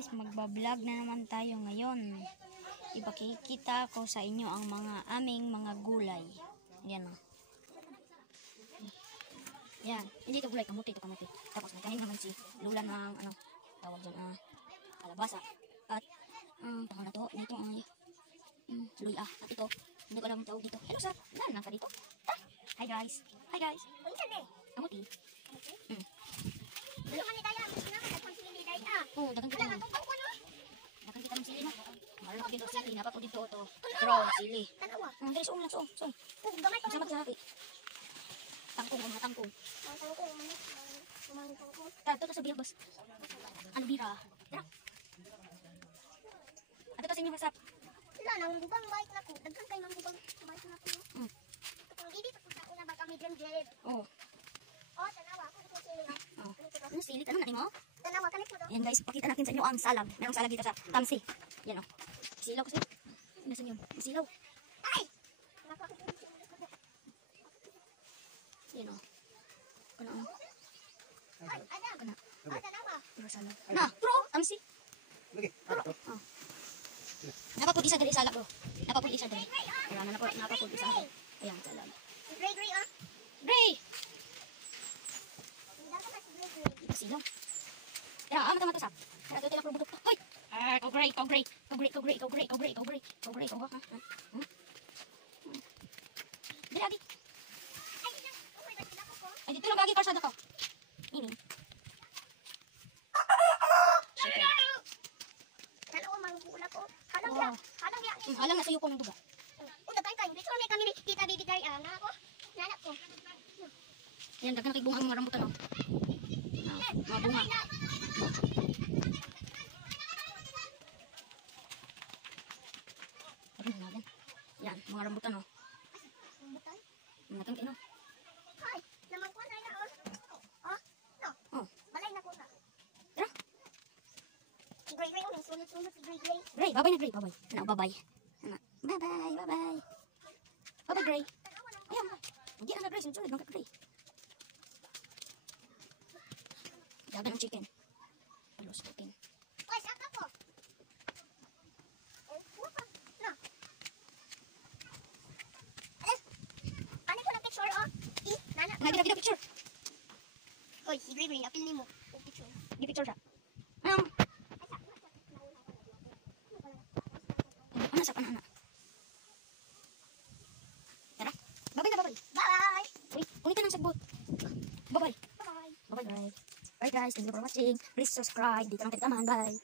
guys, magbablog na naman tayo ngayon. Ipakikita ko sa inyo ang aming mga gulay. Yan o. Yan. Hindi ito gulay, kamuti ito kamuti. Tapos nagkain naman si Lula ng tawag dyan, kalabasa. At tawag na to, ito ay luya. At ito, hindi ko alam tawag dito. Hello sir, naan ka dito? Hi guys. Hi guys. Kamuti. Oh, dagang kita mo. Dagang kita ng sili na. Marunong dito sili. Napa ko dito ito. Pero sili. Dali suong lang, suong. Sama sa hati. Tangkong, mga tangkong. Ito sa bira, boss. Ano bira? Tara. At ito sa inyo, masap. Wala nang gubang bike na ko. Dagkan kayo mang gubang bike na ko. Kapag hindi pa ko na baka may drem-drem. Oo. Oh, tanawa ako ito sili na. Ano sili? Tanong natin mo? Tanawa, kanit mo to. Ayan guys, pakita natin sa inyo ang salag. Merong salag dito sa tamsi. Yan o. Silaw kasi. Nasaan yun? Silaw. Ay! Yan o. Ano o? Ay, Adam. Ano? Oh, tanawa. Puro salag. Na, bro! Tamsi. Oh. Napapod isa dali salag bro. Napapod isa dali. Ayan, napapod isa dali. Ayan, salag. Gray, gray, ah. Gray! Silaw. Kaya, mata mata sap. Kaya ito puro butok. Hoy! Go gray, go gray. Go gray, go gray, go gray, go gray, go gray. Go gray, go ha. Dili agi. Ay, ina. Oh my God, tinako ko. Ay dito lang agi karsada ko. Ini. Tanawa, manggula ko. Halang ya. Halang ya. Halang na sayo ko ng duga. Dagkan kayo. Dito may kami kita bibigay, ah. Na ako. Nanak ko. Yan, daghan kay bunga ang mga rambutan oh. Mga bunga. Yan, mga rambutan oh. Rambutan? Matang kino. Ay, namangkuhan na na, oh. Oh, no. Oh. Balay na ko na. Tara. Si Gray Gray, oh. Sunod-sunod si Gray Gray. Gray, babay na Gray, babay. Ano, babay. Ano, babay, babay. Babay Gray. Ayan, hindi na Gray, sunod-sunod mga Gray. Dagan ng chicken. Halos chicken. Oy, saka po. Eh, wapa. No. Ano ko ng picture, oh? Nana. Nagida picture. Oy, si Gray Gray, apil ni mo. Picture. Di picture siya. Ano sa panana? Tara. Babay na babay. Bye! Uy, ulitin ang sagbot. Babay. Bye! Bye guys. Bye guys, thank you for watching. Please subscribe. Dito lang kita man. Bye.